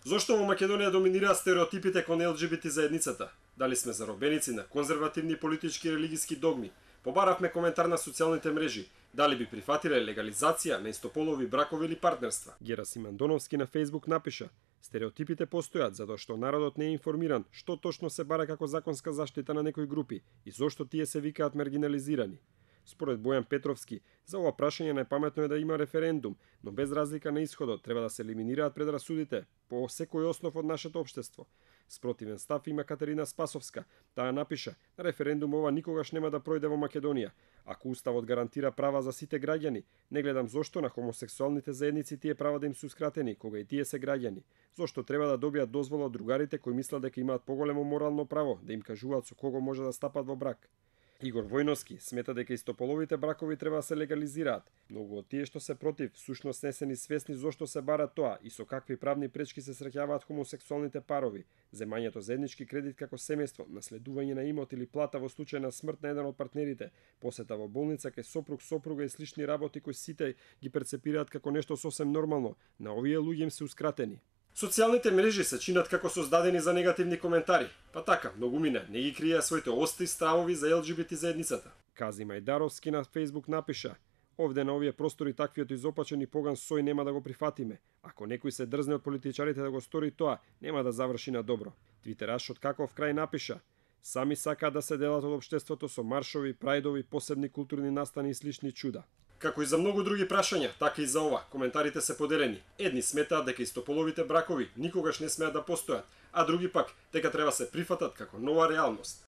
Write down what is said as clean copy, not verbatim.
Зошто во Македонија доминираат стереотипите кон ЛГБТ заедницата? Дали сме заробеници на конзервативни политички и религиски догми? Побаравме коментар на социјалните мрежи. Дали би прифатиле легализација на истополови бракови или партнерства? Герасим Андоновски на Facebook напиша: стереотипите постојат затоа што народот не е информиран што точно се бара како законска заштита на некои групи и зошто тие се викаат маргинализирани. Според Бојан Петровски, за ова прашање најпаметно е да има референдум, но без разлика на исходот треба да се елиминираат предрасудите по секој основ од нашето општество. Спротивен став има Катерина Спасовска. Таа напиша: на референдум ова никогаш нема да пројде во Македонија. Ако уставот гарантира права за сите граѓани, не гледам зошто на хомосексуалните заедници тие права да им сеускратени кога и тие се граѓани. Зошто треба да добијат дозвола од другарите кои мислат дека имаат поголемо морално право да им кажуваат со кого може да стапат во брак. Игор Војновски смета дека истополовите бракови треба да се легализираат. Многу од тие што се против, всушност не се ни свесни зошто се бара тоа и со какви правни пречки се среќаваат хомосексуалните парови. Земањето заеднички кредит како семејство, наследување на имот или плата во случај на смрт на еден од партнерите, посета во болница кај сопруг, сопруга и слични работи кои сите ги перцепираат како нешто сосем нормално, на овие луѓе им сеускратени. Социјалните мрежи се чинат како создадени за негативни коментари. Па така, многумина не ги криеа своите остри стравови за ЛГБТ заедницата. Кази Мајдаровски на Facebook напиша: овде на овие простори таквиот изопачен и поган сој нема да го прифатиме. Ако некој се дрзне од политичарите да го стори тоа, нема да заврши на добро. Твитерашот Каков крај напиша: сами сакаат да се делат од општеството со маршови, прајдови, посебни културни настани и слични чуда. Како и за многу други прашања, така и за ова, коментарите се поделени. Едни сметаат дека истополовите бракови никогаш не смеат да постојат, а други пак дека треба се прифатат како нова реалност.